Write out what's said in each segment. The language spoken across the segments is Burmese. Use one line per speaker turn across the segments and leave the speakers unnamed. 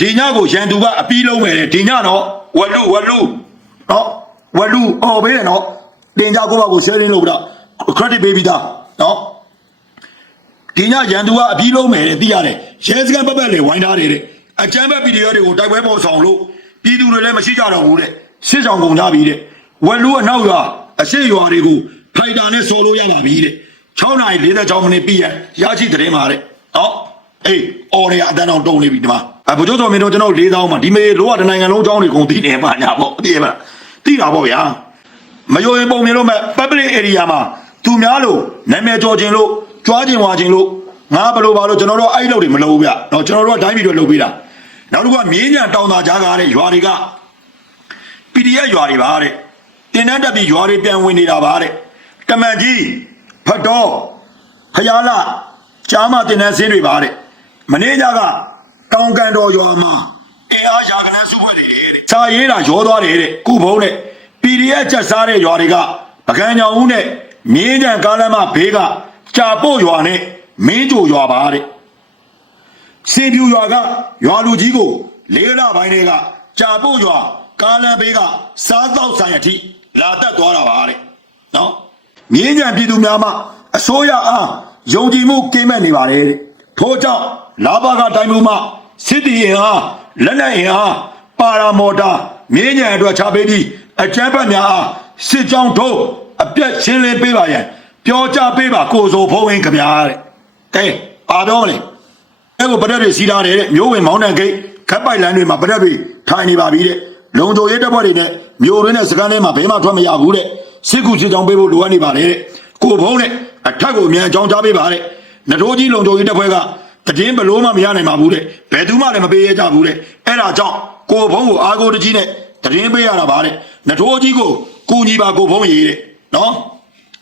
ဒီညကိုရန်သူကအပီးလုံးမယ်တဲ့ဒီညတော့ဝလူဝလူနော်ဝလူအော်ပေးတယ်နော်တင်ကြကိုပါကို sharing လုပ်ပြီးတော့ credit ပေးပြီးသားနော်ဒီညရန်သူကအပီးလုံးမယ်တဲ့သိရတယ်ရဲစကန်ပတ်ပတ်လေဝိုင်းထားတယ်တဲ့အကြမ်းဖက်ဗီဒီယိုတွေကိုတိုက်ပွဲပေါ်ဆောင်လို့ပြည်သူတွေလည်းမရှိကြတော့ဘူးတဲ့စစ်ဆောင်ကုန်ကြပြီတဲ့ဝလူအနောက်ရွာအရှိရွာတွေကိုဖိုက်တာနဲ့ဆော်လို့ရပါပြီတဲ့6နာရီ46မိနစ်ပြည့်ရရရှိတဲ့မှာတဲ့နော်အေးအော်ရအတန်းအောင်တုံနေပြီဒီမှာ အဘုကျော်တော်မင်းတို့ကျွန်တော်၄000မှာဒီမေလိုကတနိုင်ငံလုံးအကြောင်းတွေကုန်သိနေမှာညာပေါ့သိရမလားသိတာပေါ့ဗျာမယိုရင်ပုံမြင်လို့မဲ့ public area မှာသူများလို့နာမည်ကြော်ခြင်းလို့ကြွားခြင်းဝါခြင်းလို့ငါဘယ်လိုပါလို့ကျွန်တော်တို့အဲ့ဒီလောက်တွေမလုပ်ဘူးဗျ။တော့ကျွန်တော်တို့ကတိုင်းပြည်တွေလုပ်ပေးတာ။နောက်တစ်ခုကမြင်းညံတောင်သာကြားကားတဲ့ရွာတွေက PDF ရွာတွေပါတဲ့။တင်တန်းတက်ပြီးရွာတွေပြန်ဝင်နေတာပါတဲ့။တမန်ကြီးဖတ်တော်ဖယားလာကြားမတင်တန်းစင်းတွေပါတဲ့။မနေ့ညက တောင်ကန်တော်ရွာမှာအင်အားရာကနန်းစုဖွဲ့တွေတဲ့။စာရေးတာရောသွားတယ်တဲ့။ကုဘုံတဲ့ PDF ချက်စားတဲ့ရွာတွေကပကံကြောင်ဦးနဲ့မြင်းကြံကားလမ်းမဘေးကကြာပို့ရွာနဲ့မင်းကြိုရွာပါတဲ့စင်ပြူရွာကရွာလူကြီးကိုလေးလပိုင်းတွေကကြာပို့ရွာကားလမ်းဘေးကစားတော့ဆိုင်အထိလာတက်သွားတာပါတဲ့နော်မြင်းကြံပြည်သူများမှအစိုးရအားယုံကြည်မှုကင်းမဲ့နေပါတယ်တဲ့ထို့ကြောင့်လာဘကတိုင်းမှုမှ စစ်တီရင်အားလက်နက်ရင်အားပါရာမော်တာမြင်းကြံအတွက်ချပေးပြီးအကြမ်းဖက်များအားစစ်ကြောင်းထုတ်အပြတ်ရှင်းလင်းပေးပါရန်ပြောကြားပေးပါကိုစိုးဖုံးဝင်ခမရားတဲ့ကဲပါတော့လေအဲ့ကိုပရက်တွေစီးထားတယ်တဲ့မျိုးဝင်မောင်းတန်ဂိတ်ခက်ပိုက်လန်းတွေမှာပရက်တွေထိုင်နေပါပြီတဲ့လုံချိုရဲတပ်ဖွဲ့တွေနဲ့မျိုးရင်းနဲ့စကန်ထဲမှာဘယ်မှထွက်မရဘူးတဲ့စစ်ကူစစ်ကြောင်းပေးဖို့လိုအပ်နေပါတယ်တဲ့ကိုဖုံးနဲ့အထက်ကိုအမြန်ကြောင်းကြားပေးပါတဲ့နတိုးကြီးလုံချိုရဲတပ်ဖွဲ့က တည်င်းဘလို့မှမရနိုင်ပါဘူးတဲ့ဘယ်သူမှလည်းမပေးရကြဘူးတဲ့အဲ့ဒါကြောင့်ကိုဖုံးကိုအာကိုတကြီးနဲ့တည်င်းပေးရတာပါတဲ့နတိုးကြီးကိုကူညီပါကိုဖုံးရေးတဲ့နော်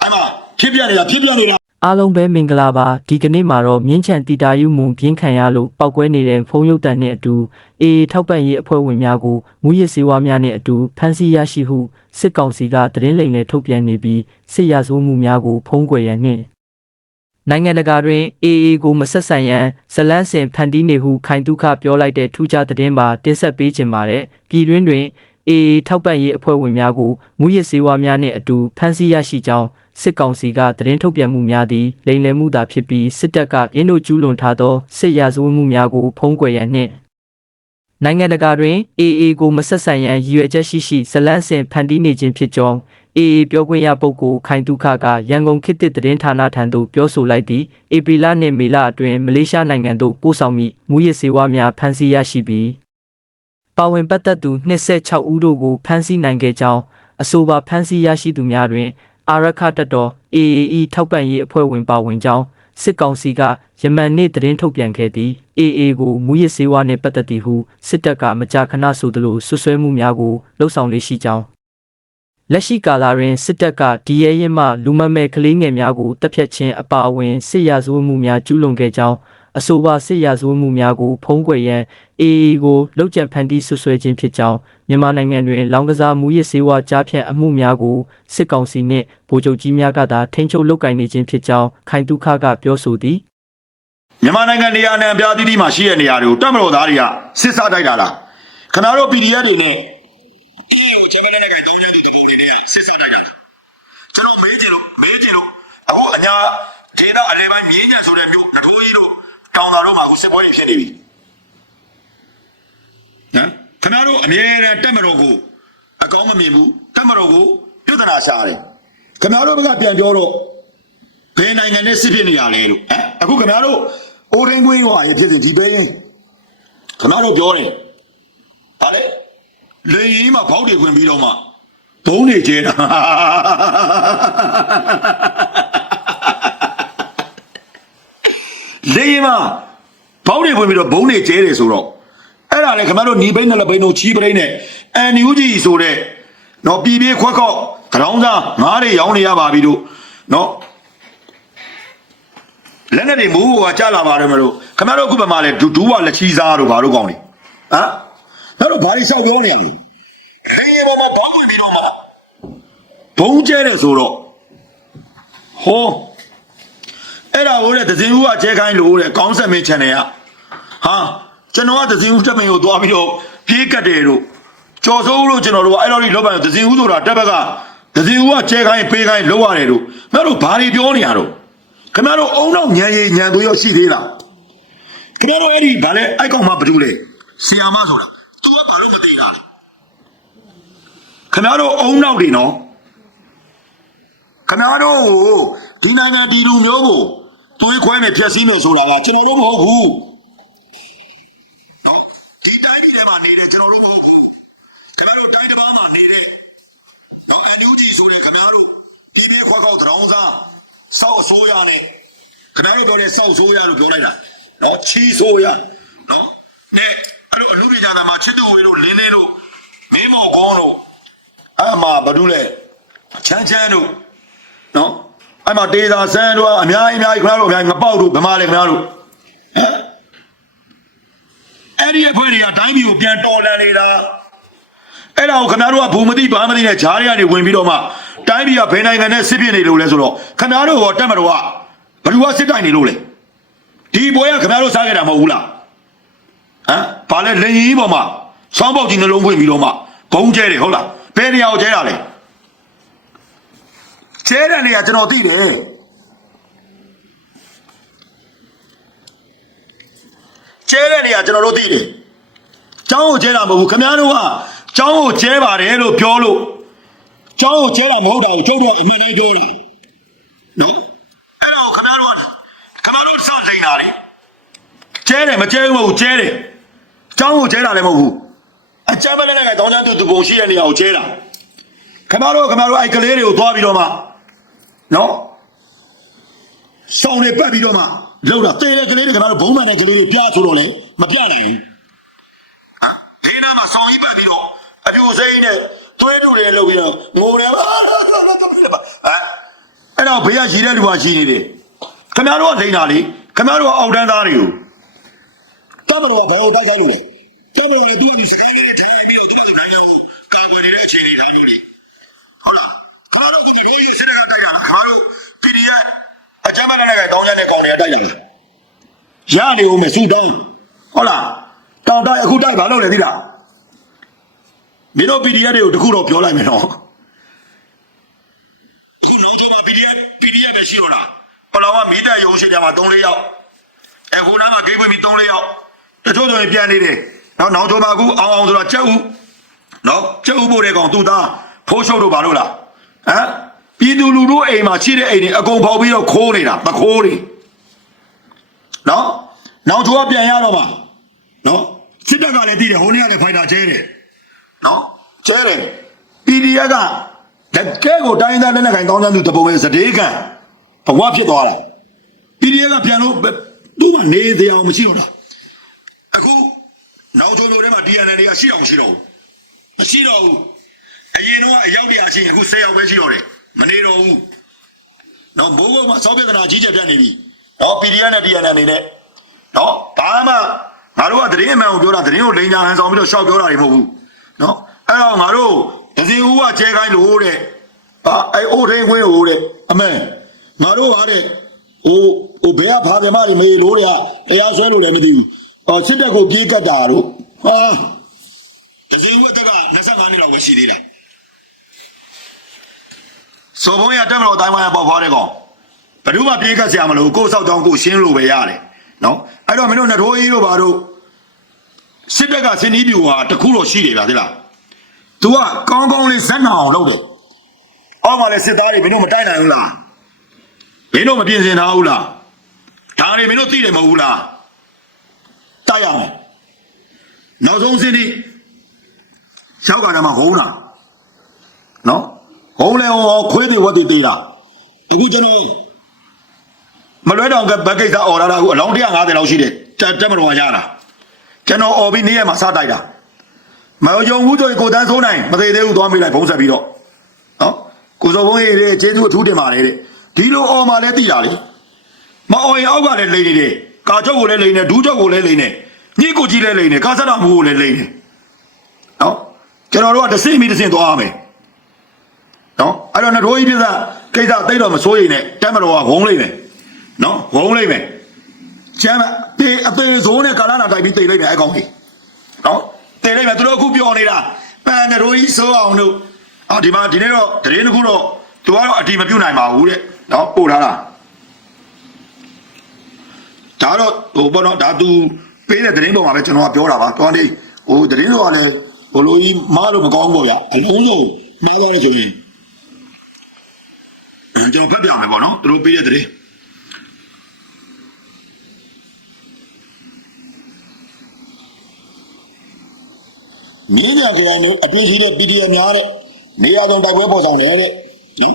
အဲ့မှာဖြစ်ပြနေတာဖြစ်ပြနေတာ
အားလုံးပဲမင်္ဂလာပါဒီကနေ့မှာတော့မြင်းချံတီတာယူမုံပြင်းခံရလို့ပောက်ကွဲနေတဲ့ဖုံးရုပ်တန်နဲ့အတူအေးထောက်ပံ့ရေးအဖွဲ့ဝင်များကိုမူရစ်စေဝါများနဲ့အတူဖမ်းဆီးရရှိဟုစစ်ကောင်စီကသတင်းလိမ်နဲ့ထုတ်ပြန်နေပြီးစစ်ရာဇဝတ်မှုများကိုဖုံးကွယ်ရန်နှင့် နိုင်ငံတကာတွင် AA ကိုမဆက်ဆံရန်ဇလန်းစင်ဖန်တီးနေဟုခိုင်တုခပြောလိုက်တဲ့ထူးခြားသတင်းပါတင်ဆက်ပေးခြင်းပါတယ်ပြည်တွင်းတွင် AA ထောက်ပံ့ရေးအဖွဲ့ဝင်များကိုမူရစ်စေဝါများနှင့်အတူဖမ်းဆီးရရှိကြောင်းစစ်ကောင်စီကသတင်းထုတ်ပြန်မှုများသည်လိမ်လည်မှုသာဖြစ်ပြီးစစ်တပ်ကအင်းတို့ကျူးလွန်ထားသောစစ်ရာဇဝတ်မှုများကိုဖုံးကွယ်ရန်နှင့်နိုင်ငံတကာတွင် AA ကိုမဆက်ဆံရန်ရည်ရွယ်ချက်ရှိရှိဇလန်းစင်ဖန်တီးနေခြင်းဖြစ်ကြောင်း AA ပြောခွင့်ရပုဂ္ဂိုလ်ခိုင်တုခကရန်ကုန်ခေတ်သစ်သတင်းဌာနထံသို့ပြောဆိုလိုက်သည့်ဧပြီလနှင့်မေလအတွင်းမလေးရှားနိုင်ငံသို့ပို့ဆောင်မိမူရစ်စေဝါများဖမ်းဆီးရရှိပြီးပါဝင်ပတ်သက်သူ26ဦးတို့ကိုဖမ်းဆီးနိုင်ခဲ့ကြောင်းအဆိုပါဖမ်းဆီးရရှိသူများတွင် အာရခတပ်တော် AAE ထောက်ပံ့ရေးအဖွဲ့ဝင်ပါဝင်ကြောင်းစစ်ကောင်စီကယမန်နေ့သတင်းထုတ်ပြန်ခဲ့ပြီး AA ကိုမူရစ်စေဝါနှင့်ပတ်သက်သည်ဟုစစ်တပ်ကမကြာခဏဆိုသလိုဆွဆွဲမှုများကိုလှုံ့ဆော်လေးရှိကြောင်း လက်ရှိကာလတွင်စစ်တပ်ကဒီရဲရင်မှလူမမဲ့ကလေးငယ်များကိုတပ်ဖြတ်ခြင်းအပါအဝင်စစ်ရာဇဝတ်မှုများကျူးလွန်ခဲ့ကြောင်းအဆိုပါစစ်ရာဇဝတ်မှုများကိုဖုံးကွယ်ရန် AA ကိုလောက်ကျန်ဖန်တီးဆွဆွဲခြင်းဖြစ်ကြောင်းမြန်မာနိုင်ငံတွင်လောင်ကစားမှုရစ်စေဝါကြားဖြတ်အမှုများကိုစစ်ကောင်စီနှင့်ဗိုလ်ချုပ်ကြီးများကသာထိန်းချုပ်လုပ်ကိုင်နေခြင်းဖြစ်ကြောင်းခိုင်တုခကပြောဆိုသည်
မြန်မာနိုင်ငံနေရာနဲ့အပြားသီးသီးမှာရှိတဲ့နေရာတွေကိုတပ်မတော်သားတွေကစစ်စားတိုက်တာလားခဏတော့ PDF တွေနဲ့ အေးကိုချက်မတဲ့ကတုံးတဲ့သူတွေနဲ့စစ်စားတိုက်တာလားကျွန်တော်မေးကြည့်လို့မေးကြည့်လို့အခုအညာဒေသအလဲပိုင်းမြင်းညံဆိုတဲ့မြို့နထိုးကြီးတို့တောင်သာတို့မှာအခုစစ်ပွဲတွေဖြစ်နေပြီနော်ခဏတော့အမြဲတမ်းတပ်မတော်ကိုအကောင်းမမြင်ဘူးတပ်မတော်ကိုပြဿနာရှာတယ်ခင်ဗျားတို့ဘက်ကပြန်ပြောတော့ဘယ်နိုင်ငံနဲ့စစ်ဖြစ်နေရလဲလို့ဟမ်အခုခင်ဗျားတို့အိုရင်းကွင်းရွာရဲ့ဖြစ်စဉ်ဒီပဲရင်ခင်ဗျားတို့ပြောတယ်ဟာလေ လေရင်မှာဘောက်တွေခွင်ပြီးတော့မှဘုံနေကျဲတာလေရင်မှာဘောက်တွေခွင်ပြီးတော့ဘုံနေကျဲတယ်ဆိုတော့အဲ့ဒါလေခင်ဗျားတို့ညီဘိန်းနဲ့လက်ဘိန်းတို့ချီးပရိန်းနဲ့အန်ယူဂျီဆိုတဲ့နော်ပြည်ပြေးခွက်ခောက်ကြောင်းစားငားတွေရောင်းနေရပါပြီတို့နော်လက်နဲ့တွေမိုးဘောကကြာလာပါတယ်မလို့ခင်ဗျားတို့အခုဘယ်မှာလဲဒူဒူးကလက်ချီစားတို့ဘာတို့ကောင်းနေဟမ် နောက်တော့ဘာတွေဆောက်ပြောနေရလဲဟင်းရပေါ်မှာဘောင်းဝင်ပြီးတော့မှဘုံကျဲတယ်ဆိုတော့ဟောအဲ့ဒါဟိုတဲ့ဒဇင်ဦးကကျဲခိုင်းလို့တဲ့ကောင်းဆက်မင်း channel ကဟာကျွန်တော်ကသစင်ဦးတက်မင်ကိုသွားပြီးတော့ပြေးကတ်တယ်တို့ကြော်စိုးဦးတို့ကျွန်တော်တို့ကအဲ့လိုကြီးလောက်ပါသစင်ဦးဆိုတာတက်ဘက်ကသစင်ဦးကကျဲခိုင်းပေးခိုင်းလောက်ရတယ်တို့မင်းတို့ဘာတွေပြောနေရတော့ခင်ဗျားတို့အုံနောက်ညံရည်ညံသွေးရောရှိသေးလားခင်ဗျားတို့အဲ့ဒီဗာလဲအိုက်ကောင်မှဘာလို့လဲဆီယာမဆိုတာ तू ကဘာလို့မသိတာလဲ ခင်ဗျားတို့အုံနောက်တွေနော်ခင်ဗျားတို့ကိုဒီနိုင်ငံဒီလူမျိုးကိုသွေးခွဲနေဖြက်စီးနေဆိုတာကကျွန်တော်တို့မဟုတ်ဘူးဒီတိုင်းပြည်ထဲမှာနေတဲ့ကျွန်တော်တို့မဟုတ်ဘူးခင်ဗျားတို့တိုင်းတစ်ပါးမှာနေတဲ့တော့အန်ယူဂျီဆိုတဲ့ခင်ဗျားတို့ပြည်ပြည်ခွက်ကောက်တရောင်းစားစောက်အစိုးရနဲ့ခင်ဗျားတို့ပြောတဲ့စောက်အစိုးရလို့ပြောလိုက်တာနော်ချီဆိုရနော်နဲ့အဲ့လိုအလူပြည်ကြတာမှာချစ်သူဝေတို့လင်းလင်းတို့မင်းမော်ကောင်းတို့ အဲ့မှာဘာလို့လဲချမ်းချမ်းတို့နော်အဲ့မှာတေသာဆန်းတို့ကအများကြီးအများကြီးခင်ဗျားတို့အများကြီးငပေါက်တို့ဗမာလေခင်ဗျားတို့ဟမ်အဲ့ဒီအဖွဲ့တွေကတိုင်းပြည်ကိုပြန်တော်လန်နေတာအဲ့ဒါကိုခင်ဗျားတို့ကဘူမသိဘာမသိနဲ့ဂျားတွေကနေဝင်ပြီးတော့မှတိုင်းပြည်ကဘယ်နိုင်ငံနဲ့စစ်ပြစ်နေလို့လဲဆိုတော့ခင်ဗျားတို့ရောတက်မတော်ကဘယ်သူကစစ်တိုင်နေလို့လဲဒီပွဲကခင်ဗျားတို့စားခဲ့တာမဟုတ်ဘူးလားဟမ်ဘာလဲလင်ကြီးပေါ်မှာစောင်းပေါက်ကြီးနှလုံးဖွင့်ပြီးတော့မှဘုံကျဲတယ်ဟုတ်လား ဘယ်နေရာကိုကျဲတာလဲကျဲတဲ့နေရာကျွန်တော်သိတယ်ကျဲတဲ့နေရာကျွန်တော်တို့သိတယ်ကျောင်းကိုကျဲတာမဟုတ်ဘူးခင်ဗျားတို့ကကျောင်းကိုကျဲပါတယ်လို့ပြောလို့ကျောင်းကိုကျဲတာမဟုတ်တာကိုကျုပ်တို့ကအမှန်တည်းပြောတာနော်အဲ့တော့ခင်ဗျားတို့ကခင်ဗျားတို့စောင့်နေတာလေကျဲတယ်မကျဲဘူးမဟုတ်ဘူးကျဲတယ်ကျောင်းကိုကျဲတာလည်းမဟုတ်ဘူး အချမ်းမလည်းလည်းတောင်းချမ်းသူသူပုံရှိတဲ့နေရာကိုကျဲတာခင်ဗျားတို့ခင်ဗျားတို့အဲ့ကလေးတွေကိုသွားပြီးတော့မှနော်ဆောင်းနေပတ်ပြီးတော့မှလောက်တာတေးတဲ့ကလေးတွေခင်ဗျားတို့ဘုံမှန်တဲ့ကလေးတွေပြဆိုတော့လေမပြနိုင်ဘူးဒီနာမှာဆောင်းကြီးပတ်ပြီးတော့အပြိုစိမ်းနဲ့သွေးတူတွေလုပ်ပြီးတော့ငိုတယ်ပါဟမ်အဲ့တော့ဘေးကရှိတဲ့လူကရှိနေတယ်ခင်ဗျားတို့ကဒိန်းတာလေခင်ဗျားတို့ကအောက်တန်းသားတွေကိုတမတော်ကဘယ်လိုတိုက်ခိုက်လို့လဲ တမတော်လည်းသူ့အဒီစကိုင်းလေးထိုင်ပြီးတော့သူ့နိုင်ငံကိုကာကွယ်နေတဲ့အခြေအနေထားလို့လေဟုတ်လားခင်ဗျားတို့ကဘယ်လိုရစစ်တပ်ကတိုက်တာလဲခင်ဗျားတို့ PDF အကြမ်းဖက်တဲ့တောင်းချမ်းတဲ့ကောင်တွေကတိုက်တာလားရနေဦးမယ်စူတောင်းဟုတ်လားတောင်းတအခုတိုက်ဘာလုပ်လဲသိလားမင်းတို့ PDF တွေကိုတခုတော့ပြောလိုက်မယ်နော်အခုလုံးကျမ PDF PDF ပဲရှိတော့လားပလောင်ကမိတဲ့ရုံရှိတယ်မှာ3-4ယောက်အခုနားမှာဂိမ်းပွင့်ပြီး3-4ယောက်တချို့ဆိုရင်ပြန်နေတယ် နော်နောင်ကျမအခုအောင်အောင်ဆိုတော့ကြက်ဦးနော်ကြက်ဦးဖို့တဲ့ကောင်သူ့သားဖိုးရှုပ်တို့ဘာလို့လားဟမ်ပြည်သူလူထုအိမ်မှာရှိတဲ့အိမ်တွေအကုန်ပေါက်ပြီးတော့ခိုးနေတာမခိုးတွေနော်နောင်ကျမပြန်ရတော့မှာနော်စစ်တပ်ကလည်းတည်တယ်ဟိုနေ့ကလည်းဖိုက်တာကျဲတယ်နော်ကျဲတယ် PDF ကတကယ်ကိုတိုင်းသားလက်နက်ကိုင်တောင်းတန်းသူတပုံရဲ့စတေးကံဘဝဖြစ်သွားတယ် PDF ကပြန်လို့သူ့မှာနေသေးအောင်မရှိတော့တာအခု နောက်ချုံတို့ထဲမှာ DNA တွေကရှိအောင်ရှိတော့ဘူးမရှိတော့ဘူးအရင်တော့အယောက်တရာရှိရင်အခု10ယောက်ပဲရှိတော့တယ်မနေတော့ဘူးနော်ဘိုးဘုံမှာစောပြဿနာကြီးကျယ်ပြတ်နေပြီနော် PDF နဲ့ DNA အနေနဲ့နော်ဘာမှငါတို့ကသတင်းအမှန်ကိုပြောတာသတင်းကိုလိန်ညာဟန်ဆောင်ပြီးတော့ရှောက်ပြောတာတွေမဟုတ်ဘူးနော်အဲ့တော့ငါတို့ဒဇင်ဦးကကျဲခိုင်းလို့တဲ့ဟာအဲ့အိုးထင်းခွင်းဟိုတဲ့အမေငါတို့ဟာတဲ့ဟိုဟိုဘယ်ကဖာပြမတွေမေးလို့တဲ့တရားဆွဲလို့လည်းမသိဘူး ဟောစစ်တပ်ကိုပြေးကတ်တာတို့ဟာဒဇင်ဦးကတက်က25နှစ်လောက်ပဲရှိသေးတာစောဘုံရတက်မလို့အတိုင်းဝိုင်းပေါက်ဖွားတဲ့ကောင်ဘယ်သူမှပြေးကတ်ဆရာမလို့ကိုယ်ဆောက်တောင်းကိုရှင်းလို့ပဲရတယ်နော်အဲ့တော့မင်းတို့နှစ်ထိုးကြီးတို့ဘာတို့စစ်တပ်ကစင်းနီးပြူဟာတခုတော့ရှိတယ်ဗျာသိလား။ तू ကကောင်းကောင်းလေးဇက်နာအောင်လုပ်တယ်။အောက်မှာလည်းစစ်သားတွေမင်းတို့မတိုက်နိုင်ဘူးလား။မင်းတို့မပြင်ဆင်ထားဘူးလား။ဒါတွေမင်းတို့သိတယ်မဟုတ်ဘူးလား။ တိုက်ရမယ်နောက်ဆုံးစင်းဒီရောက်ကြတာမှဟုံးလားနော်ဟုံးလဲဟောခွေးတွေဝတ်တွေတေးတာအခုကျွန်တော်မလွဲတောင်ကဘက်ကိစ္စအော်လာတာကိုအလောင်း150လောက်ရှိတယ်တက်မတော်ရတာကျွန်တော်အော်ပြီးနေ့ရက်မှာစတိုက်တာမယုံဘူးဆိုရင်ကိုတန်းဆိုးနိုင်မသေးသေးဘူးသွားမိလိုက်ဖုံးဆက်ပြီးတော့နော်ကိုစောဘုန်းကြီးရဲ့ကျေးဇူးအထူးတင်ပါတယ်တဲ့ဒီလိုအော်မှလည်းသိတာလေမအော်ရင်အောက်ကလည်းလိမ့်နေတယ် ကာချုပ်ကိုလည်းလိန်နေဒူးချုပ်ကိုလည်းလိန်နေညစ်ကိုကြီးလည်းလိန်နေကာဆက်တော်မူကိုလည်းလိန်နေနော်ကျွန်တော်တို့ကတစ်စင်းပြီးတစ်စင်းသွားရမယ်နော်အဲ့တော့နှစ်ထိုးကြီးပြဿကိစ္စသိတော့မစိုးရိမ်နဲ့တက်မတော်ကဝုံးလိုက်မယ်နော်ဝုံးလိုက်မယ်ကျမ်းတေအသေးစိုးနဲ့ကာလနာတိုက်ပြီးတေလိုက်မယ်အကောင်ကြီးနော်တေလိုက်မယ်သူတို့အခုပြောနေတာပန်နရိုးကြီးစိုးအောင်တို့အော်ဒီမှာဒီနေ့တော့တရင်တစ်ခုတော့သူကတော့အတီမပြုတ်နိုင်ပါဘူးတဲ့နော်ပို့ထားတာ ဒါတော့ဟိုဘောနော်ဒါသူပေးတဲ့တရင်ပေါ်မှာပဲကျွန်တော်ကပြောတာပါတော်နေဟိုတရင်တော့လည်းဘလိုကြီးမားလို့မကောင်းဘူးဗျာအလုံးလုံးမားသွားတယ်ဆိုရင်ကျွန်တော်ဖတ်ပြမယ်ပေါ့နော်သူတို့ပေးတဲ့တရင်မြင်းညာခရိုင်တို့အတွေ့ရှိတဲ့ PDF များတဲ့နေရာစုံတိုက်ပွဲပေါ်ဆောင်တယ်တဲ့နော်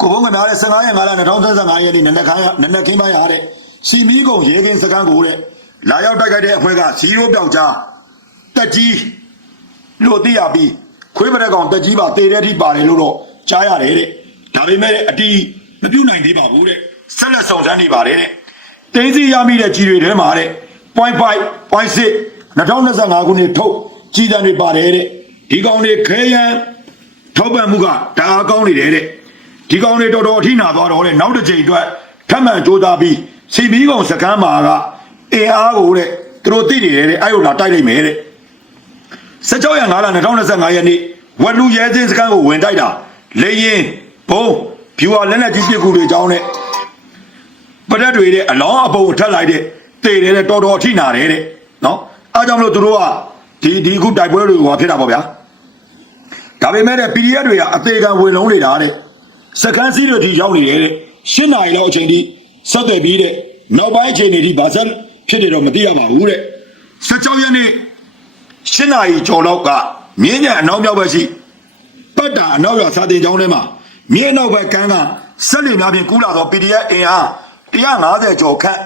ကိုဘုံကများတဲ့15ရက်5လ2015ရက်နေ့နနက်ခမ်းနနက်ခင်းပိုင်းရတဲ့ စီမီကုံရေကင်းစကန်းကိုတဲ့လာရောက်တိုက်ခိုက်တဲ့အဖွဲ့က0ပြောက်ကြားတက်ကြီးလို့သိရပြီးခွေးပရက်ကောင်တက်ကြီးပါတေတဲ့အထိပါတယ်လို့တော့ကြားရတယ်တဲ့ဒါပေမဲ့အတီးမပြုတ်နိုင်သေးပါဘူးတဲ့ဆက်လက်ဆောင်စမ်းနေပါတယ်တဲ့တင်းစီရမိတဲ့ကြီးတွေထဲမှာတဲ့0.5 0.6 2025ခုနှစ်ထုတ်ကြီးတန်းတွေပါတယ်တဲ့ဒီကောင်တွေခဲယမ်းထောက်ပံ့မှုကတအားကောင်းနေတယ်တဲ့ဒီကောင်တွေတော်တော်အထိနာသွားတော့တဲ့နောက်တစ်ချိန်အတွက်ထပ်မံကြိုးစားပြီး စီမီကောင်စကမ်းမာကအင်အားကိုတဲ့သူတို့သိနေတယ်တဲ့အဲ့လိုလာတိုက်လိုက်မယ်တဲ့16ရက်5လ2025ရက်နေ့ဝက်လူရဲစင်းစကမ်းကိုဝင်တိုက်တာလေရင်ဘုံဖြူဝလက်နဲ့ကြီးပစ်ကူတွေအကြောင်းနဲ့ပရက်တွေတဲ့အလောင်းအပုံထက်လိုက်တဲ့တေတယ်တဲ့တော်တော်အထိနာတယ်တဲ့နော်အားကြောင့်မလို့သူတို့ကဒီဒီခုတိုက်ပွဲတွေကဖြစ်တာပေါ့ဗျာဒါပေမဲ့တဲ့ PDF တွေကအသေးခံဝင်လုံးနေတာတဲ့စကန်းစီးတွေဒီရောက်နေတယ်တဲ့၈နာရီလောက်အချိန်ထိ ဆက်သွယ်ပြီးတဲ့နောက်ပိုင်းအချိန်တွေဒီဗာဆက်ဖြစ်နေတော့မသိရပါဘူးတဲ့16ရက်နေ့၈နာရီကျော်လောက်ကမြင်းညံအနောက်မြောက်ဘက်ရှိပတ်တာအနောက်ရွာစာတင်ကျောင်းထဲမှာမြင်းအနောက်ဘက်ကန်းကဆက်လီများဖြင့်ကူးလာသော PDF အင်အား150ကျော်ခန့်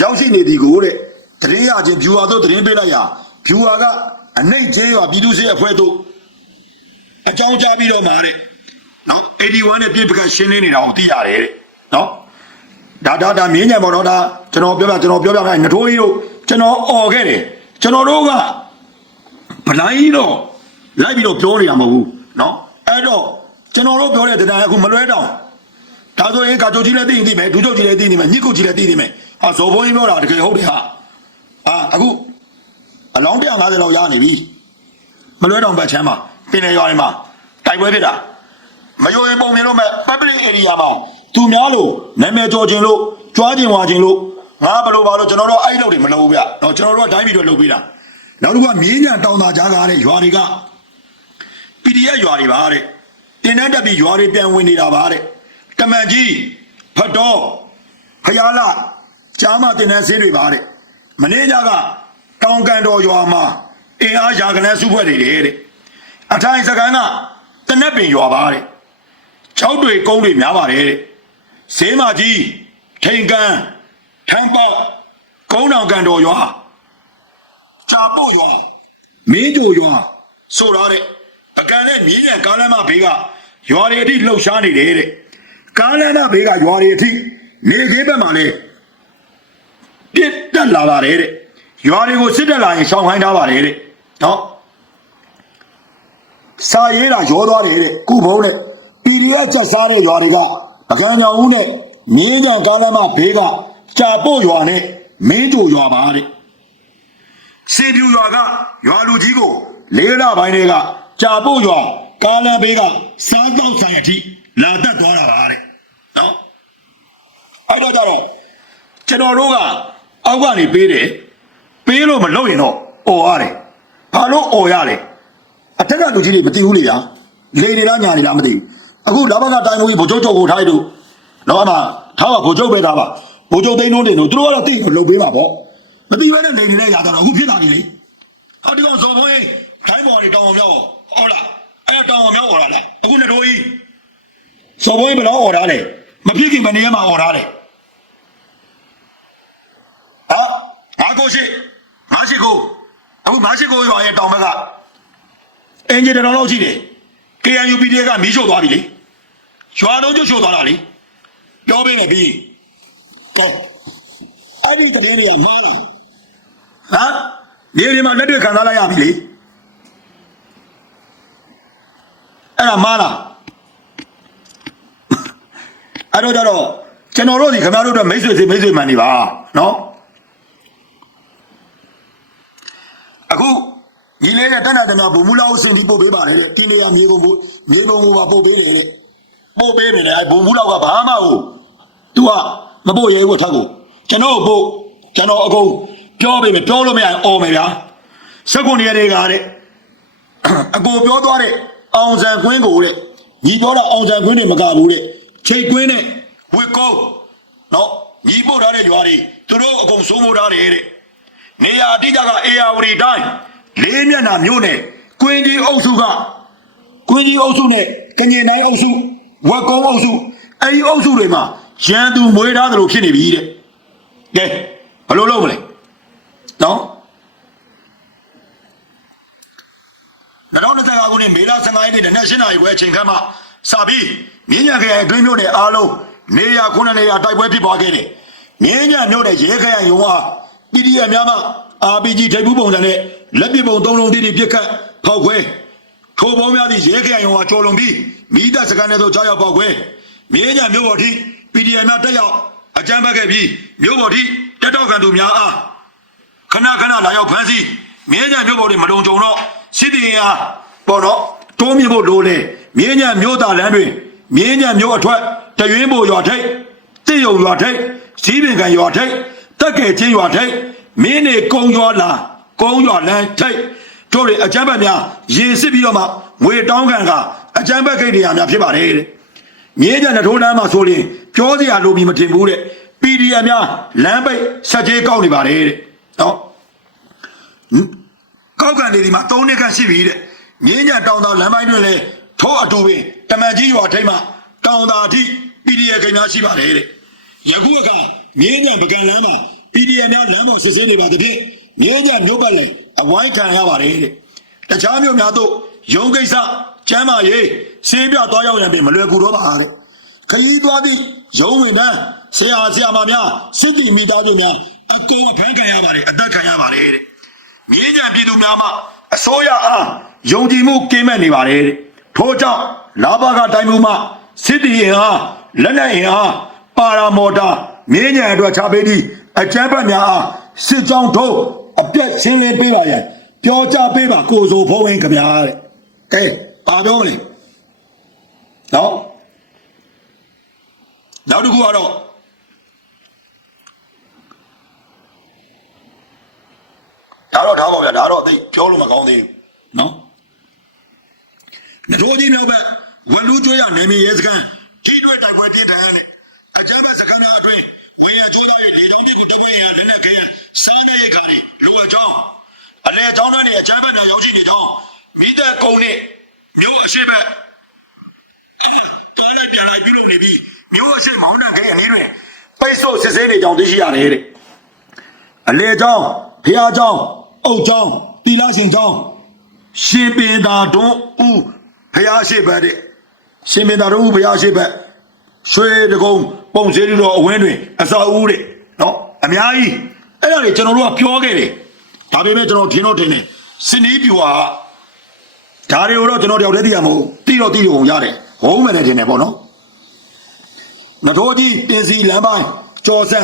ရောက်ရှိနေသည်ကိုတဲ့တရင်ရချင်းဖြူဟာတို့တရင်ပေးလိုက်ရာဖြူဟာကအနှိတ်ကျေးရွာပြည်သူ့စစ်အဖွဲ့တို့အကြောင်းကြားပြီးတော့မှာတဲ့နော်81နဲ့ပြည်ပကရှင်းလင်းနေတာကိုသိရတယ်တဲ့နော် ဒါဒါဒါမြင်းညံပေါ့နော်ဒါကျွန်တော်ပြောပြကျွန်တော်ပြောပြမယ်ငထိုးကြီးတို့ကျွန်တော်អော်ခဲ့တယ်ကျွန်တော်တို့ကဗလိုင်းတော့လိုက်ပြီးတော့ပြောနေတာမဟုတ်ဘူးနော်အဲ့တော့ကျွန်တော်တို့ပြောတဲ့တရားအခုမလွဲတော့ဒါဆိုရင်ကာချိုကြီးလည်းသိရင်သိမယ်ဒူးချုပ်ကြီးလည်းသိနေမယ်ညစ်ကုတ်ကြီးလည်းသိနေမယ်ဟာဇော်ဘုန်းကြီးပြောတာတကယ်ဟုတ်တယ်ဟာအာအခုအလောင်း150လောက်ရနေပြီမလွဲတော့ဘက်ချမ်းမှာပင်လေရွာတွေမှာတိုက်ပွဲဖြစ်တာမယိုရင်ပုံမြင်လို့မဲ့ public area မှာ သူများလို့နာမည်ကျော်ခြင်းလို့ကြွားခြင်းဝါခြင်းလို့ငါဘယ်လိုပါလို့ကျွန်တော်တို့အဲ့လောက်တွေမလုပ်ဘူးဗျတော့ကျွန်တော်တို့ကတိုင်းပြည်တွေလုပ်ပေးတာနောက်တစ်ခုကမြင်းညံတောင်သာကြားကားတဲ့ရွာတွေက PDF ရွာတွေပါတဲ့တင်တဲ့တက်ပြီးရွာတွေပြန်ဝင်နေတာပါတဲ့တမန်ကြီးဖတ်တော်ဖယားလာကြားမတင်တဲ့ဆင်းတွေပါတဲ့မင်းကြကတောင်ကန်တော်ရွာမှာအင်အားရာကနန်းစုဖွဲ့နေတယ်တဲ့အထိုင်စကန်ကတနက်ပင်ရွာပါတဲ့၆တွေကုန်းတွေများပါတယ်တဲ့ ဈေးမကြီးထိန်ကန်ထမ်းပေါက်ကုန်းတောင်ကန်တော်ရွာကြာပို့ရွာမင်းကြိုရွာဆိုရတဲ့အကန်နဲ့မြင်းရံကားလမ်းမဘေးကရွာတွေအထိလှုပ်ရှားနေတယ်တဲ့ကားလမ်းမဘေးကရွာတွေအထိနေသေးဘက်မှာလေပြစ်တက်လာပါတယ်တဲ့ရွာတွေကိုစစ်တက်လာရင်ရှောင်ခိုင်းထားပါတယ်တဲ့နော်စာရေးတာရောသွားတယ်တဲ့ကုဘုံနဲ့ပီရီယာချက်စားတဲ့ရွာတွေက ပကံကြောင်ဦးနဲ့မြင်းကြောင်ကားလမ်းမဘေးကကြာပို့ရွာနဲ့မင်းကြိုရွာပါတဲ့စင်ပြူရွာကရွာလူကြီးကိုလေးလပိုင်းတွေကကြာပို့ရွာကားလမ်းဘေးကစားတော့ဆိုင်အထိလာတက်သွားတာပါတဲ့နော်အဲ့တော့ကြတော့ကျွန်တော်တို့ကအောက်ကနေပေးတယ်ပေးလို့မလုပ်ရင်တော့អော်ရတယ်ဘာလို့អော်ရလဲအထက်ကလူကြီးတွေမသိဘူးလေဗျာလေနေလားညာနေလားမသိဘူး အခုလာဘကတိုင်းမူကြီးဗိုလ်ချုပ်ချုပ်ကိုထားလိုက်တို့တော့အမထားပါဗိုလ်ချုပ်ပဲထားပါဗိုလ်ချုပ်သိန်းလုံးတင်တို့သူတို့ကတော့သိကိုလုပ်ပေးပါပေါ့မသိဘဲနဲ့နေနေတဲ့ຢာတော့အခုဖြစ်လာပြီလေဟောဒီကောင်ဇော်ဘုန်းကြီးခိုင်းပေါ်နေတောင်းအောင်မြောက်ဟုတ်လားအဲ့တော့တောင်းအောင်မြောက်ဟော်တာလားအခုနှစ်တို့ကြီးဇော်ဘုန်းကြီးဘယ်တော့ဟော်တာလဲမဖြစ်ခင်မနေရမှာဟော်တာလဲဟာငါကိုရှိငါရှိကိုအခုငါရှိကိုရွာရဲ့တောင်ဘက်ကအင်ဂျင်တော်လောက်ရှိတယ် KNU PDF ကမီးရှို့သွားပြီလေ ရွာလုံးကျွတ်ရှို့သွားတာလေပြောပေးမယ်ပြီးကောအဲ့ဒီတည်းတွေကမှားလားဟမ်နေဒီမှာလက်တွေ့ခံစားလိုက်ရပြီလေအဲ့ဒါမားလားအဲ့တော့ကြတော့ကျွန်တော်တို့ဒီခင်ဗျားတို့တော့မိတ်ဆွေစီမိတ်ဆွေမှန်နေပါနော်အခုညီလေးနဲ့တဏ္ဍာတနာဘုံမူလာကိုစင်ပြီးပို့ပေးပါလေတဲ့ဒီနေရာမြေကုန်ကိုမြေကုန်ကိုပါပို့ပေးတယ်တဲ့ ပို့ပေးတယ်လေအဲဘုံမူလာကဘာမှကို तू ကမပို့ရဲဘူးထက်ကိုကျွန်တော်ပို့ကျွန်တော်အကုန်ပြောပေးမယ်ပြောလို့မရရင်អော်မယ်ဗျာစက်ကွန်ရတွေကတဲ့အကိုပြောသွားတဲ့အောင်ဆန်ကွင်းကိုတဲ့ညီပြောတာအောင်ဆန်ကွင်းတွေမကဘူးတဲ့ချိတ်ကွင်းနဲ့ဝစ်ကောနော်ညီပို့ထားတဲ့ရွာတွေသူတို့အကုန်စိုးမိုးထားတယ်တဲ့နေရာအတိအကျကအေယာဝတီတိုင်းလေးမျက်နှာမြို့နယ်ကွင်းကြီးအုပ်စုကကွင်းကြီးအုပ်စုနဲ့ကညင်တိုင်းအုပ်စု ဝက်ကုန်းအုပ်စုအဲဒီအုပ်စုတွေမှာရန်သူမွေးထားသလိုဖြစ်နေပြီတဲ့ကဲဘယ်လိုလုပ်မလဲနော်2025ခုနှစ်မေလ15ရက်နေ့နဲ့7နာရီခွဲအချိန်ခန့်မှစပြီးမြင်းညံခရိုင်အတွင်းမြို့နယ်အားလုံးနေရာခုနှစ်နေရာတိုက်ပွဲဖြစ်ပွားခဲ့တယ်။မြင်းညံမြို့နယ်ရဲခရိုင်ရုံးဟာ PDF များမှ RPG ထိပ်ဖူးပုံစံနဲ့လက်ပစ်ပုံသုံးလုံးတိတိပြစ်ခတ်ဖောက်ခွဲ ထိုပေါင်းများသည့်ရဲခရိုင်ရုံးဟာကျော်လွန်ပြီးမိသားစကန်ထဲသို့ကြားရောက်ပေါက်ခွဲမြင်းညံမြို့ပေါ်ထိ PDF များတက်ရောက်အကြမ်းဖက်ခဲ့ပြီးမြို့ပေါ်ထိတက်တော့ခံသူများအားခဏခဏလာရောက်ဖမ်းဆီးမြင်းညံမြို့ပေါ်တွေမလုံခြုံတော့စစ်တီရင်အားပေါ့နော်တိုးမြင့်ဖို့လိုလေမြင်းညံမြို့သားလမ်းတွေမြင်းညံမြို့အထွက်တရွင်းပေါ်ရွာထိပ်တိယုံရွာထိပ်စီးပင်ကန်ရွာထိပ်တက်ကဲချင်းရွာထိပ်မင်းနေကုန်းရွာလာကုန်းရွာလမ်းထိပ် တို့တွေအကြမ်းဖက်များရင်စစ်ပြီးတော့မှငွေတောင်းခံကအကြမ်းဖက်ခိတ်တရားများဖြစ်ပါတယ်တဲ့မြင်းကြတဲ့ထိုးလမ်းမှာဆိုရင်ပြောစရာလိုပြီးမထင်ဘူးတဲ့ PDF များလမ်းပိတ်ဆက်ကြေးကောက်နေပါတယ်တဲ့နော်ကောက်ကန်နေဒီမှာ၃နှစ်ခန့်ရှိပြီတဲ့မြင်းကြတောင်သာလမ်းပိုင်းတွင်လည်းထိုးအတူပင်တမန်ကြီးရွာထိပ်မှာတောင်သာအထိ PDF ခင်များရှိပါတယ်တဲ့ယခုအခါမြင်းကြပကံလမ်းမှာ PDF များလမ်းပေါ်စစ်ဆေးနေပါသဖြင့် မြင်းကြမြို့ပတ်လည်းအဝိုင်းခံရပါတယ်တဲ့တခြားမြို့များသို့ရုံးကိစ္စကျမ်းမာရေးဆေးပြသွားရောက်ရန်ပင်မလွယ်ကူတော့ပါတဲ့ခရီးသွားသည့်ရုံးဝင်တန်းဆရာဆရာမများစစ်တီမိသားစုများအကုန်အဖမ်းခံရပါတယ်အသက်ခံရပါတယ်တဲ့မြင်းကြံပြည်သူများမှအစိုးရအားယုံကြည်မှုကင်းမဲ့နေပါတယ်တဲ့ထို့ကြောင့်လာဘကတိုင်းမှုမှစစ်တီရင်အားလက်နက်ရင်အားပါရာမော်တာမြင်းကြံအတွက်ချပေးပြီးအကြမ်းဖက်များအားစစ်ကြောင်းထုတ်အ ပြက်ရှင်းလင်းပေးပါရန်ပြောကြပေးပါကိုစိုးဖုံးဝင်ခင်ဗျာတဲ့ကဲပါပြောမလဲနော်နောက်တစ်ခုကတော့ဒါတော့ဒါပါဗျာဒါတော့သိပြောလို့မကောင်းသေးဘူးနော်တို့ကြီးမျိုးပဲဝလူကျွေးရနေမီရဲစကန်ကြီးတွေတိုက်ပွဲတင်းတယ်လေအကြမ်းမဲ့စကန်သားအတွင်းဝေရချိုးသားရဲ့လေတောင်းကြီးကိုတပွေးရတဲ့နဲ့ခဲစောင်းရဲ့ခါလေးလူအကြောင်းအလဲအကြောင်းနဲ့အကြမ်းမဲ့နဲ့ရောက်ရှိနေတော့မိသက်ကုံနဲ့မျိုးအရှိဘက်ကားလိုက်ပြန်လိုက်ပြုလုပ်နေပြီးမျိုးအရှိမောင်းနှံခဲအနေနဲ့ပိတ်ဆို့စစ်ဆေး နေကြောင်းသိရှိရတယ်တဲ့အလဲအကြောင်းဖះအကြောင်းအုတ်အကြောင်းတီလာရှင်အကြောင်းရှင်ပင်သာတွန်းဦးဖះရှိဘက်တဲ့ရှင်ပင်သာတွန်းဦးဖះရှိဘက်ရွှေတကုံပုံစည်းလူတော်အဝင်းတွင်အစာဦးတဲ့နော်အများကြီးအဲ့ဒါတွေကျွန်တော်တို့ကပြောခဲ့တယ်ဒါပေမဲ့ကျွန်တော်ထင်တော့ထင်တယ်စနီးပြူဟာဒါတွေကိုတော့ကျွန်တော်တယောက်တည်းသိရမဟုတ်တိတော့တိရုံရတယ်ဟောမယ်နဲ့ထင်တယ်ပေါ့နော်နထိုးကြီးတင်စီလမ်းပိုင်း ကြော်စံ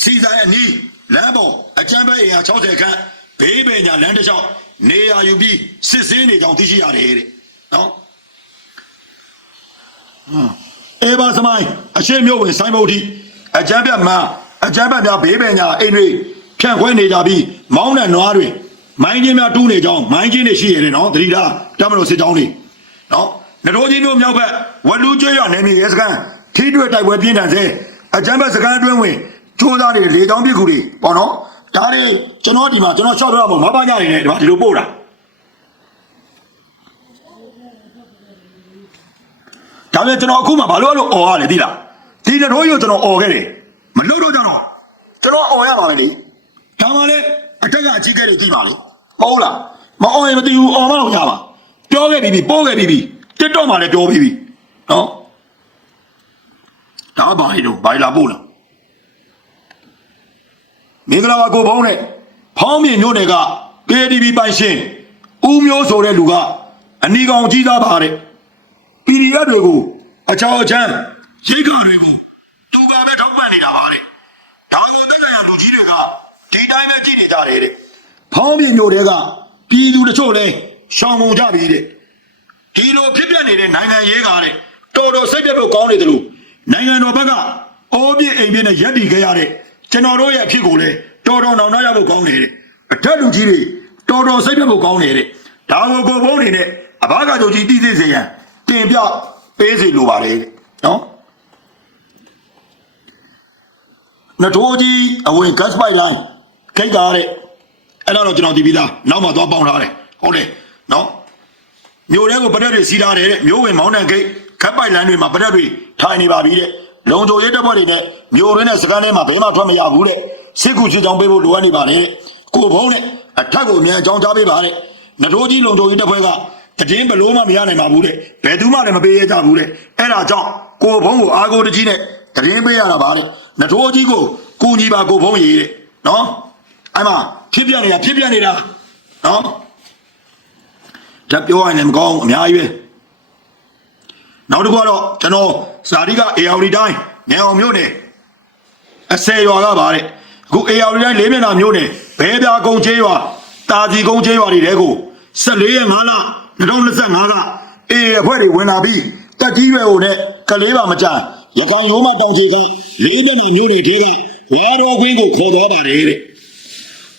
စီဆိုင်အနီးလမ်းပေါ်အကျမ်းပဲအင်အား60ခန့်ဘေးပင်ညာလမ်းတစ်လျှောက်နေရာယူပြီးစစ်ဆေးနေကြောင်းသိရှိရတယ်တဲ့နော်အေဘာစမိုင်းအရှိမျိုးဝင်ဆိုင်ဘုတ်တိအကျမ်းပြမှအကျမ်းပြများဘေးပင်ညာအိမ်တွေဖြန့်ခွဲနေကြပြီးမောင်းတဲ့နွားတွေမိုင်းချင်းများတူးနေကြောင်းမိုင်းချင်းတွေရှိရတယ်နော်သတိထားတမလို့စစ်ကြောင်းတွေနော်နတော်ကြီးမျိုးမြောက်ဘက်ဝလူကျွေးရနေမြေရဲစခန်းထိတွေ့တိုက်ပွဲပြင်းထန်စေ အကျမ်းဘက်စခန်းအတွင်းဝင် ကျိုးသားတွေလေချောင်းပြစ်ကူတွေပေါ့နော်ဒါတွေကျွန်တော်ဒီမှာကျွန်တော်ရှော့ပြရမှာမပညာနေတယ်ဒီမှာဒီလိုပို့တာဒါပေမဲ့ကျွန်တော်အခုမှဘာလို့အဲ့လိုអော်ရလဲသိလားဒီတတော်ကြီးကိုကျွန်တော်អော်ခဲ့တယ်မလုပ်တော့ကြတော့ကျွန်တော်អော်ရပါမယ်လေဒါမှလည်းအထက်ကအကြီးကဲတွေကြည့်ပါလေမဟုတ်လားမអော်ရင်မသိဘူးអော်မလို့ရပါပြောခဲ့ပြီးပြီပို့ခဲ့ပြီးပြီတစ်တော့မှလည်းပြောပြီးပြီနော်ဒါ ဘာလဲတော့ဘာလာပို့လားမင်္ဂလာပါကိုဘုံနဲ့ဖောင်းမြင်မြို့နယ်က KTV ပိုင်ရှင်ဦးမျိုးဆိုတဲ့လူကအနီကောင်ကြီးသားပါတဲ့ PDF တွေကိုအချောအချမ်းရိတ်ကာတွေကိုသူပါပဲထောက်ပံ့နေတာပါတဲ့ဒါကိုတက်ကြရလူကြီးတွေကဒီတိုင်းပဲကြည့်နေကြတယ်တဲ့ဖောင်းပြမျိုးတွေကပြည်သူတချို့လဲရှောင်ကုန်ကြပြီတဲ့ဒီလိုဖြစ်ပျက်နေတဲ့နိုင်ငံရေးကားတဲ့တော်တော်စိတ်ပြတ်ဖို့ကောင်းနေတယ်လို့ နိုင်ငံတော်ဘက်ကအိုးပြအိမ်ပြနဲ့ရက်တည်ခဲ့ရတဲ့ကျွန်တော်တို့ရဲ့အဖြစ်ကိုလဲတော်တော်နောင်နှရဖို့ကောင်းနေတယ်အထက်လူကြီးတွေတော်တော်စိတ်ပြတ်ဖို့ကောင်းနေတဲ့ဒါကိုကိုဘုံနေနဲ့အဘကချုပ်ကြီးတည်သိစေရန်တင်ပြပေးစီလိုပါတယ်တဲ့နော်နထိုးကြီးအဝင် gas pipeline ခိတ်ကားတဲ့အဲ့ဒါတော့ကျွန်တော်ဒီပြီးသားနောက်မှသွားပေါင်းထားတယ်ဟုတ်တယ်နော်မြို့ထဲကိုပရက်တွေစီးထားတယ်တဲ့မြို့ဝင်မောင်းတန် ခိတ် gas pipeline တွေမှာပရက်တွေထိုင်နေပါပြီတဲ့လုံခြုံရေးတပ်ဖွဲ့တွေနဲ့မြို့ရင်းနဲ့စကန်ထဲမှာဘယ်မှထွက်မရဘူးတဲ့စစ်ကူစစ်ကြောင်းပေးဖို့လိုအပ်နေပါလေတဲ့ကိုဘုံနဲ့အထက်ကိုအမြန်အကြောင်းကြားပေးပါတဲ့နထိုးကြီးလုံခြုံရေးတပ်ဖွဲ့ကတည်င်းဘလို့မှမရနိုင်ပါဘူးတဲ့ဘယ်သူမှလည်းမပေးရကြဘူးတဲ့အဲ့ဒါကြောင့်ကိုဘုံကိုအာကိုတကြီးနဲ့တည်င်းပေးရတာပါတဲ့နထိုးကြီးကိုကူညီပါကိုဘုံရေးတဲ့နော်အဲ့မှာဖြစ်ပြနေတာဖြစ်ပြနေတာနော်ဓာတ်ပြောရရင်လည်းမကောင်းဘူးအများကြီးပဲ နောက်တစ်ခုကတော့ကျွန်တော်ဇာတိကအေယာဝတီတိုင်းညေအောင်မြို့နယ်အစဲရွာကပါတဲ့အခုအေယာဝတီတိုင်းလေးမျက်နှာမြို့နယ်ဘဲပြာကုန်းကျေးရွာတာကြီးကုန်းကျေးရွာတွေတဲကို14ရက်5လ2025ကအေးအဖွဲ့တွေဝင်လာပြီးတက်ကြီးရွယ်ကိုနဲ့ကလေးပါမကြရခိုင်ရိုးမတောင်ကြီးကလေးမျက်နှာမြို့နယ်ထဲကဝါတော်ခွင်းကိုခေါ်သွားပါတယ်တဲ့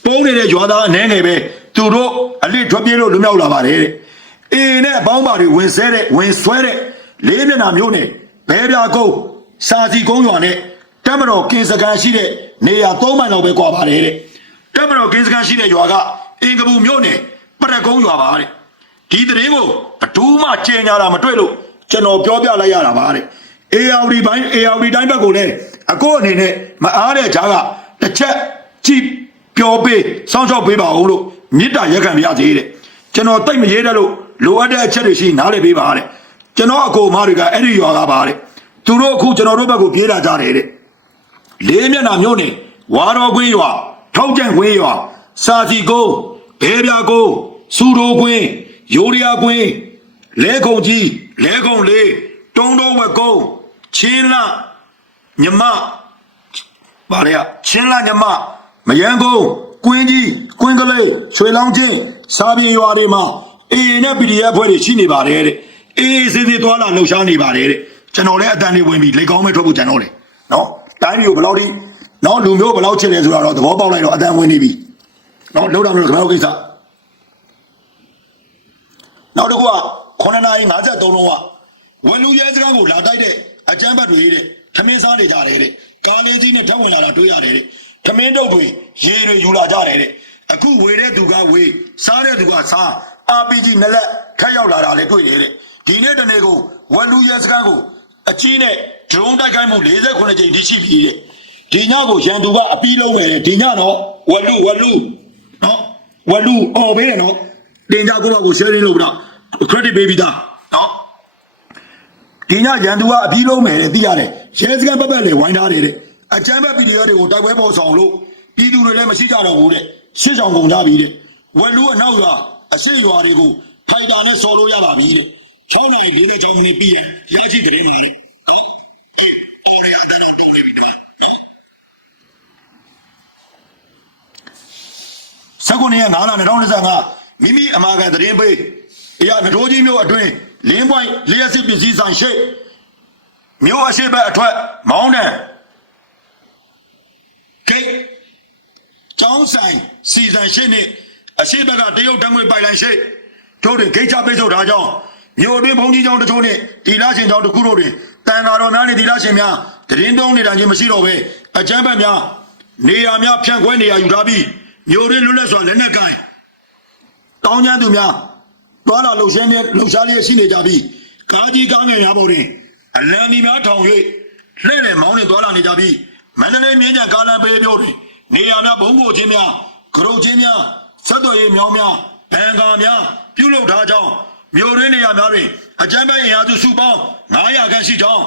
ပုံနေတဲ့ရွာသားအနေနဲ့ပဲသူတို့အလစ်ထွက်ပြေးလို့လွတ်မြောက်လာပါတယ်တဲ့အေးနဲ့အပေါင်းပါတွေဝင်ဆဲတဲ့ဝင်ဆွဲတဲ့ လေးမျက်နှာမျိုးနဲ့ဘဲပြာကုန်းစာစီကုန်းရွာနဲ့တမတော်ကင်စကန်ရှိတဲ့နေရာ၃မိုင်လောက်ပဲကွာပါတယ်တဲ့တမတော်ကင်စကန်ရှိတဲ့ရွာကအင်ကပူမြို့နယ်ပရက်ကုန်းရွာပါတဲ့ဒီသတင်းကိုအတူးမှကျင်ညာတာမတွေ့လို့ကျွန်တော်ပြောပြလိုက်ရတာပါတဲ့အေယာဝတီပိုင်းအေယာဝတီတိုင်းဘက်ကိုလည်းအကိုအနေနဲ့မအားတဲ့ဂျားကတစ်ချက်ကြည့်ပြောပေးစောင့်ရှောက်ပေးပါဦးလို့မေတ္တာရက်ခံပြရစီတဲ့ကျွန်တော်တိတ်မရေးတတ်လို့လိုအပ်တဲ့အချက်တွေရှိနားလည်ပေးပါတဲ့ ကျွန်တော်အကိုအမတွေကအဲ့ဒီရွာကပါတဲ့သူတို့အခုကျွန်တော်တို့ဘက်ကိုပြေးလာကြတယ်တဲ့လေးမျက်နှာမျိုးနဲ့ဝါတော်ကွင်းရွာထောက်ကျန့်ကွင်းရွာစာစီကုန်းဘေးပြာကုန်းစူတိုကွင်းရိုးရယာကွင်းလဲခုံကြီးလဲခုံလေးတုံးတော်ဝက်ကုန်းချင်းလမြမပါလေချင်းလာညမမယန်းကုန်းကွင်းကြီးကွင်းကလေးရွှေလောင်းချင်းစားပြေရွာတွေမှာအေးနဲ့ PDF အဖွဲ့တွေရှိနေပါတယ်တဲ့ အေးစစ်စစ်သွားလာလှုပ်ရှားနေပါတယ်တဲ့ကျွန်တော်လည်းအတန်လေးဝင်ပြီးလေကောင်းမဲ့ထွက်ဖို့ကြံတော့တယ်နော်တိုင်းမျိုးဘယ်လောက်ထိနော်လူမျိုးဘယ်လောက်ချစ်လဲဆိုတာတော့သဘောပေါက်လိုက်တော့အတန်ဝင်နေပြီနော်လှုပ်တာမျိုးခမောက်ကိစ္စနောက်တစ်ခုက9နာရီ53လုံးကဝန်လူရဲစကားကိုလာတိုက်တဲ့အကြမ်းဖက်တွေတဲ့ခမင်းစားနေကြတယ်တဲ့ကားလေးကြီးနဲ့ထပ်ဝင်လာတာတွေ့ရတယ်တဲ့ခမင်းတုပ်တွေရေတွေယူလာကြတယ်တဲ့အခုဝေတဲ့သူကဝေစားတဲ့သူကစား RPG နဲ့လက်ထက်ရောက်လာတာလည်းတွေ့တယ်တဲ့ ဒီနေ့တနေ့ကိုဝန်လူရဲစကားကိုအချင်းနဲ့ drone တိုက်ခိုက်မှု48ကြိမ်ထိရှိပြီတဲ့ဒီညကိုရန်သူကအပီးလုံးပဲတဲ့ဒီညတော့ဝလူဝလူနော်ဝလူအော်ပေးတယ်နော်တင်ကြကိုယ့်ဘက်ကို sharing လုပ်ပြီးတော့ credit ပေးပြီးသားနော်ဒီညရန်သူကအပြီးလုံးမယ်တဲ့သိရတယ်ရဲစခန်းပတ်ပတ်လေဝိုင်းထားတယ်တဲ့အကြမ်းဖက်ပီဒီယောတွေကိုတိုက်ပွဲပေါ်ဆောင်လို့ပြည်သူတွေလည်းမရှိကြတော့ဘူးတဲ့ရှစ်ဆောင်ကုန်ကြပြီတဲ့ဝက်လူအနောက်ရွာအရှိရွာတွေကိုဖိုက်တာနဲ့ဆော်လို့ရပါပြီတဲ့ 6နိုင်46မိနစ်ပြီးရင်ရဲချိတဲ့နေတယ်နော်တော်ရတာတော့တုံးနေပြီတော့စကုနေရ9လ2025မိမိအမာခံသတင်းပေးအရာငတိုးကြီးမျိုးအတွင်းလင်းပွိုင်းလျှက်စစ်ပစ္စည်းဆိုင်ရှိမျိုးအရှိဘက်အထွက်မောင်းတယ်ဂိတ်ကျောင်းဆိုင်စီဆိုင်ရှိနေအရှိဘက်ကတရုတ်တံငွေပိုင်လိုင်းရှိတို့တွေဂိတ်ချပိတ်ဆို့ထားကြောင်း မျိုးအတွင်းဘုံကြီးကျောင်းတချို့နဲ့ဒီလာရှင်ကျောင်းတစ်ခုတို့တွင်တန်ဃာတော်များနဲ့ဒီလာရှင်များတရင်တုံးနေတာချင်းမရှိတော့ပဲအကျမ်းဘက်များနေရာများဖြန့်ခွဲနေရာယူထားပြီးမျိုးတွင်းလွတ်လပ်စွာလက်နက်ကိုင်တောင်းကျမ်းသူများတွာလာလှုပ်ရှားနေလှုပ်ရှားလျက်ရှိနေကြပြီးကားကြီးကားငယ်များပေါ်တွင်အလံဒီများထောင်၍လှဲ့လေမောင်းနေတွာလာနေကြပြီးမန္တလေးမြင်းကြံကားလမ်းပေးမျိုးတွင်နေရာများဘုံဘို့ချင်းများကရုတ်ချင်းများဆက်သွယ်ရေးမြောင်းများဘန်ကာများပြုလုပ်ထားကြောင်း မြို့ရင်းနေရာများတွင်အကြမ်းဖက်အင်အားစုစုပေါင်း900ခန့်ရှိကြောင်း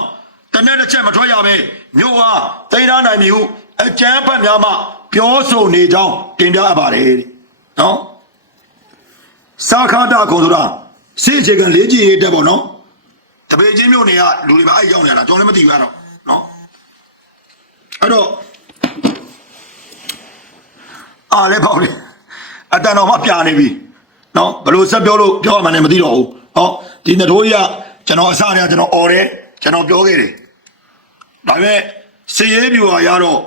တနက်တစ်ချက်မထွက်ရပဲမြို့အားသိမ်းထားနိုင်ပြီဟုအကြမ်းဖက်များမှပြောဆိုနေကြောင်းတင်ပြအပ်ပါတယ်တဲ့နော်စာခါတာခုံဆိုတာစိတ်အခြေခံလေးကြည့်ရတဲ့ပေါ့နော်တပေချင်းမျိုးတွေကလူတွေပဲအဲ့ရောက်နေရတာကျွန်တော်လည်းမသိဘူးအဲ့တော့နော်အဲ့တော့အားလည်းပေါ့လေအတန်တော်မှပြနေပြီ နော်ဘယ်လို့ဆက်ပြောလို့ပြောရမှန်းလည်းမသိတော့ဘူးဟောဒီနထိုးကြီးကကျွန်တော်အစတည်းကကျွန်တော်អော်တယ်ကျွန်တော်ပြောခဲ့တယ်ဒါပေမဲ့စည်ရေးပြူဟာရတော့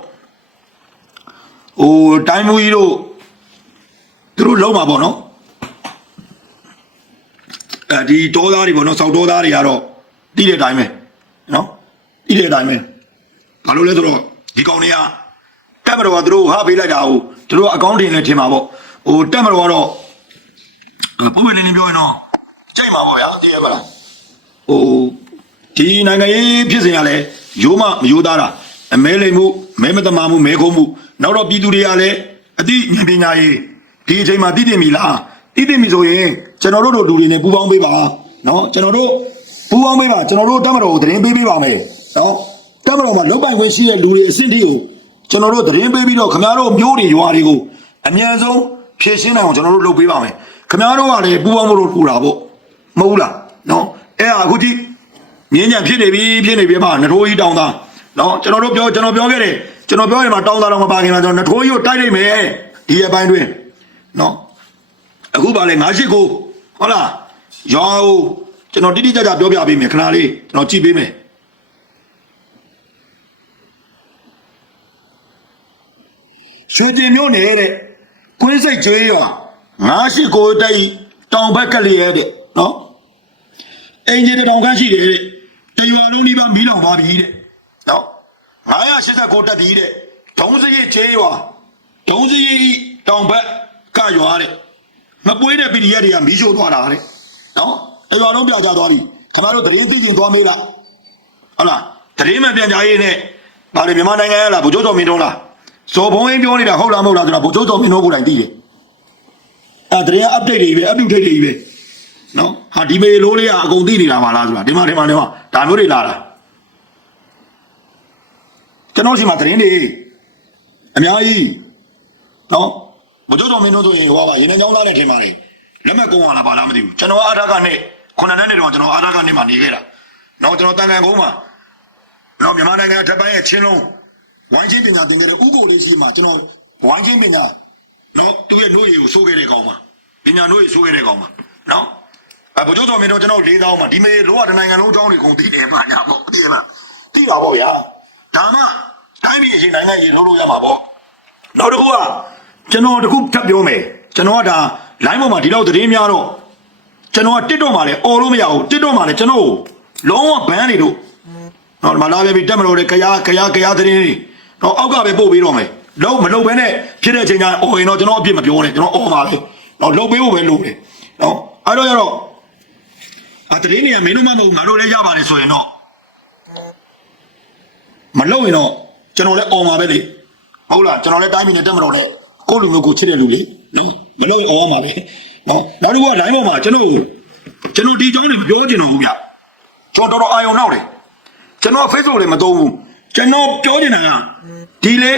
ဟိုတိုင်းမူကြီးတို့သူတို့လုံးမှာပေါ့နော်အဲဒီတောသားတွေပေါ့နော်စောက်တောသားတွေကတော့တီးတဲ့အတိုင်းပဲနော်တီးတဲ့အတိုင်းပဲဘာလို့လဲဆိုတော့ဒီကောင်တွေကတက်မတော်ကသူတို့ဟာပေးလိုက်တာကိုသူတို့အကောင့်တင်နေထင်ပါပေါ့ဟိုတက်မတော်ကတော့ ပုံမှန်နေနေပြောရင်တော့ချိန်ပါပေါ့ဗျာတည်ရပါလားဟိုဒီနိုင်ငံရေးဖြစ်စဉ်ကလည်းရိုးမမရိုးသားတာအမဲလိမ်မှုမဲမတမာမှုမဲခုံးမှုနောက်တော့ပြည်သူတွေကလည်းအသိဉာဏ်ပညာရေးဒီအချိန်မှာတည်တင်ပြီလားတည်တင်ပြီဆိုရင်ကျွန်တော်တို့တို့လူတွေနဲ့ပူးပေါင်းပေးပါနော်ကျွန်တော်တို့ပူးပေါင်းပေးပါကျွန်တော်တို့တက်မတော်ကိုသတင်းပေးပေးပါမယ်နော်တက်မတော်မှာလောက်ပိုင်ခွင့်ရှိတဲ့လူတွေအဆင့်ထိကိုကျွန်တော်တို့သတင်းပေးပြီးတော့ခင်ဗျားတို့မျိုးတွေရွာတွေကိုအမြန်ဆုံးဖြည့်ရှင်းနိုင်အောင်ကျွန်တော်တို့လုပ်ပေးပါမယ် ခင်ဗျားတို့ကလည်းပူးပေါင်းဖို့လို့ထူတာပေါ့မဟုတ်ဘူးလားနော်အဲ့ဒါအခုကြည့်မြင်းညံဖြစ်နေပြီဖြစ်နေပြီပါနထိုးကြီးတောင်းသားနော်ကျွန်တော်တို့ပြောကျွန်တော်ပြောခဲ့တယ်ကျွန်တော်ပြောရင်မှတောင်းသားတော့မပါခင်မှာကျွန်တော်နထိုးကြီးကိုတိုက်လိုက်မယ်ဒီအပိုင်းတွင်နော်အခုပါလေ98ကိုဟုတ်လားရောင်းကျွန်တော်တိတိကျကျပြောပြပေးမယ်ခဏလေးကျွန်တော်ကြည့်ပေးမယ်ရွှေတင်မျိုးနေတဲ့ကွင်းစိတ်ကျွေးရ 98ကိုတိုက်တောင်ဘက်ကလေးရဲ့တဲ့နော်အင်ဂျင်တစ်တောင်ခန့်ရှိတယ်တဲ့တရွာလုံးဒီပါမီးလောင်သွားပြီတဲ့နော်989တက်ပြီတဲ့ဒုံးစရိတ်ချေးရွာဒုံးစရိတ်တောင်ဘက်ကရွာတဲ့မပွေးတဲ့ PDF တွေကမီးရှို့သွားတာတဲ့နော်တရွာလုံးပြကြသွားပြီခင်ဗျားတို့သတင်းသိကျင်သွားမေးလားဟုတ်လားသတင်းမှန်ပြန်ကြားရေးနဲ့ဗာလေမြန်မာနိုင်ငံရလားဗိုလ်ချုပ်တော်မင်းတုံးလားဇော်ဘုံင်းပြောနေတာဟုတ်လားမဟုတ်လားဆိုတော့ဗိုလ်ချုပ်တော်မင်းတုံးကိုယ်တိုင်သိတယ် အဲသတင်း update တွေပဲ update တွေပဲနော်ဟာဒီမေလိုးလေးကအကုန်သိနေတာပါလားဆိုတာဒီမှာဒီမှာဒီမှာဒါမျိုးတွေလာတာကျွန်တော်ရှိမှသတင်းတွေအများကြီးနော်ဘုကျော်တော်မင်းတို့ဆိုရင်ဟောပါရေနံချောင်းသားနဲ့ထင်ပါလေလက်မဲ့ကုန်းအောင်လားပါလားမသိဘူးကျွန်တော်အားထားကနေခုနှစ်နှစ်နေတော့ကျွန်တော်အားထားကနေမှနေခဲ့တာနော်ကျွန်တော်တန်ကန်ကုန်းမှာနော်မြန်မာနိုင်ငံထပ်ပိုင်းရဲ့ချင်းလုံးဝိုင်းချင်းပညာသင်ခဲ့တဲ့ဥကိုလေးရှိမှကျွန်တော်ဝိုင်းချင်းပညာ နော်သူ့ရဲ့နှုတ်ရည်ကိုစိုးခဲ့တဲ့ကောင်ပါပညာနှုတ်ရည်စိုးခဲ့တဲ့ကောင်ပါနော်အဘုကျော်တော်မင်းတို့ကျွန်တော်၄တောင်းမှာဒီမေလောကတနိုင်ငံလုံးအကြောင်းတွေကုန်သိတယ်မှာညာပေါ့သိရလားသိတာပေါ့ဗျာဒါမှတိုင်းပြည်အရင်နိုင်ငံရေးလုပ်လို့ရမှာပေါ့နောက်တစ်ခုကကျွန်တော်တစ်ခုထပ်ပြောမယ်ကျွန်တော်ကဒါ line ပေါ်မှာဒီလောက်သတင်းများတော့ကျွန်တော်က TikTok မှာလည်းអော်လို့မရဘူး TikTok မှာလည်းကျွန်တော်ကိုလုံးဝဘန်းနေလို့နော်ဒီမှာလာပြပြီးတက်မလို့လေကြရားကြရားကြရားသတင်းတွေတော့အောက်ကပဲပို့ပေးတော့မယ် လုံးမလုံးပဲနဲ့ဖြစ်တဲ့အချိန်ကအော်ရင်တော့ကျွန်တော်အပြစ်မပြောနဲ့ကျွန်တော်အော်ပါလေနော်လုံးပေးဖို့ပဲလို့တယ်နော်အဲ့တော့ရတော့အတရင်းနေမင်းတို့မှမဟုတ်ငါတို့လည်းရပါတယ်ဆိုရင်တော့မလုံးရင်တော့ကျွန်တော်လည်းအော်ပါပဲလေဟုတ်လားကျွန်တော်လည်းတိုင်းပြည်နဲ့တက်မတော်နဲ့ကိုယ့်လူမျိုးကိုချစ်တဲ့လူလေနော်မလုံးရင်အော်ပါပဲနော်နောက်တစ်ခုက line ပေါ်မှာကျွန်တော်ကျွန်တော်ဒီကြောင်းနဲ့ပြောချင်တော့ဘူးဗျကျွန်တော်တော်တော်အာယုံနောက်တယ်ကျွန်တော် Facebook လည်းမသုံးဘူးကျွန်တော်ပြောချင်တာကဒီလေ